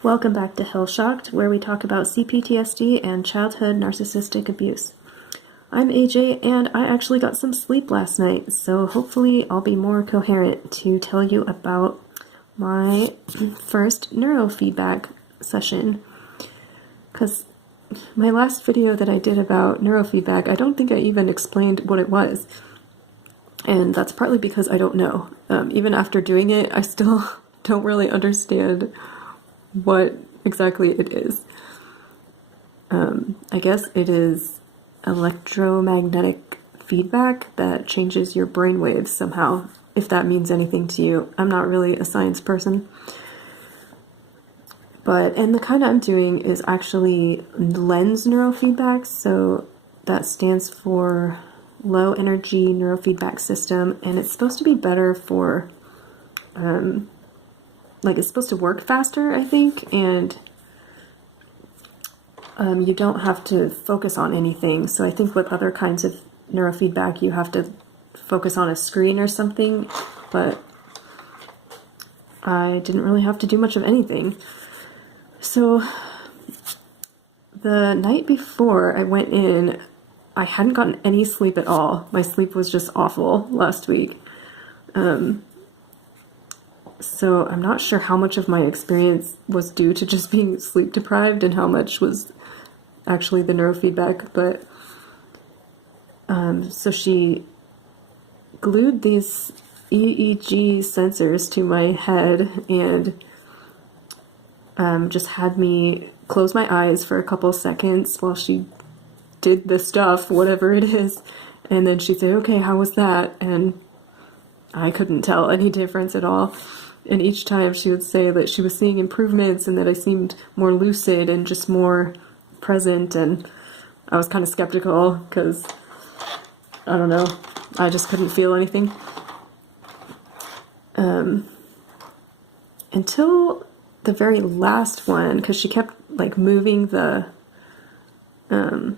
Welcome back to Hell Shocked, where we talk about CPTSD and childhood narcissistic abuse. I'm AJ, and I actually got some sleep last night, so hopefully I'll be more coherent to tell you about my first neurofeedback session. Because my last video that I did about neurofeedback, I don't think I even explained what it was. And that's partly because I don't know. Even after doing it, I still don't really understand what exactly it is. I guess it is electromagnetic feedback that changes your brainwaves somehow, if that means anything to you. I'm not really a science person. And the kind I'm doing is actually lens neurofeedback, so that stands for low energy neurofeedback system, and it's supposed to be better for it's supposed to work faster, I think, and you don't have to focus on anything. So I think with other kinds of neurofeedback, you have to focus on a screen or something, but I didn't really have to do much of anything. So the night before I went in, I hadn't gotten any sleep at all. My sleep was just awful last week. So I'm not sure how much of my experience was due to just being sleep deprived and how much was actually the neurofeedback, but so she glued these EEG sensors to my head and just had me close my eyes for a couple seconds while she did the stuff, whatever it is, and then she'd say, "Okay, how was that?" And I couldn't tell any difference at all. And each time she would say that she was seeing improvements and that I seemed more lucid and just more present, and I was kind of skeptical because, I don't know, I just couldn't feel anything. Until the very last one, because she kept like moving the oh,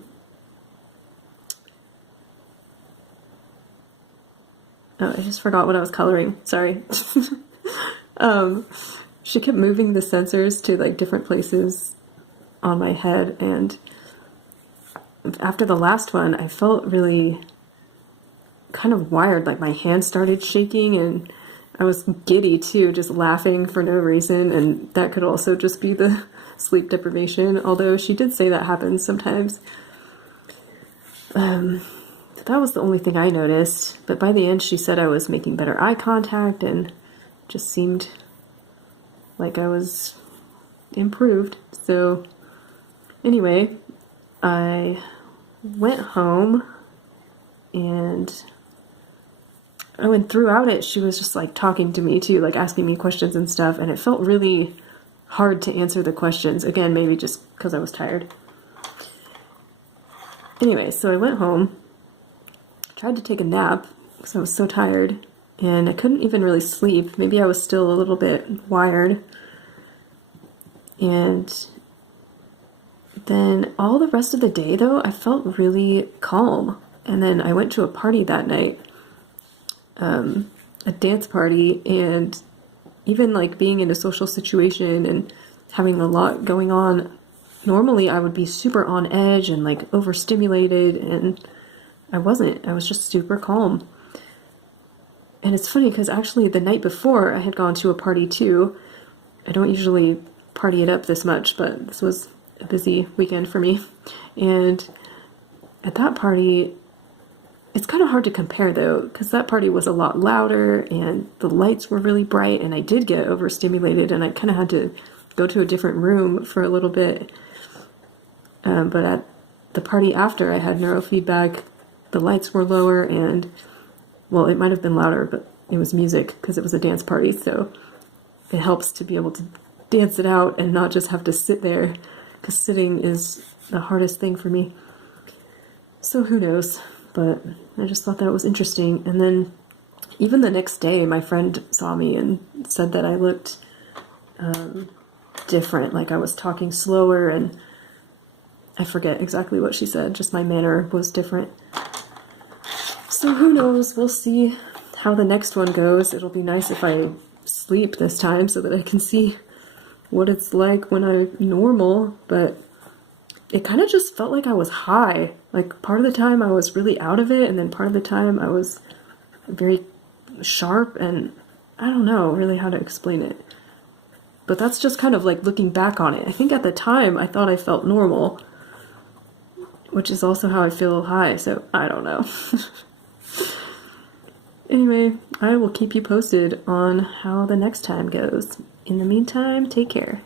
I just forgot what I was coloring. Sorry. She kept moving the sensors to like different places on my head, and after the last one, I felt really kind of wired, like my hands started shaking, and I was giddy too, just laughing for no reason, and that could also just be the sleep deprivation, although she did say that happens sometimes. That was the only thing I noticed, but by the end she said I was making better eye contact and just seemed like I was improved. So anyway, I went home, and throughout it she was just like talking to me too, like asking me questions and stuff, and it felt really hard to answer the questions. Again, maybe just because I was tired. Anyway, so I went home, tried to take a nap because I was so tired, and I couldn't even really sleep. Maybe I was still a little bit wired. And then all the rest of the day, though, I felt really calm. And then I went to a party that night, a dance party, and even like being in a social situation and having a lot going on, normally I would be super on edge and like overstimulated, and I wasn't. I was just super calm. And it's funny because actually the night before I had gone to a party too. I don't usually party it up this much, but this was a busy weekend for me. And at that party, it's kind of hard to compare though, because that party was a lot louder and the lights were really bright, and I did get overstimulated, and I kind of had to go to a different room for a little bit. But at the party after I had neurofeedback, the lights were lower, and well, it might have been louder, but it was music because it was a dance party, so it helps to be able to dance it out and not just have to sit there, because sitting is the hardest thing for me. So who knows, but I just thought that was interesting. And then even the next day, my friend saw me and said that I looked different, like I was talking slower, and I forget exactly what she said, just my manner was different. So who knows, we'll see how the next one goes. It'll be nice if I sleep this time so that I can see what it's like when I'm normal, but it kind of just felt like I was high. Like part of the time I was really out of it, and then part of the time I was very sharp, and I don't know really how to explain it. But that's just kind of like looking back on it. I think at the time I thought I felt normal, which is also how I feel high, so I don't know. Anyway, I will keep you posted on how the next time goes. In the meantime, take care.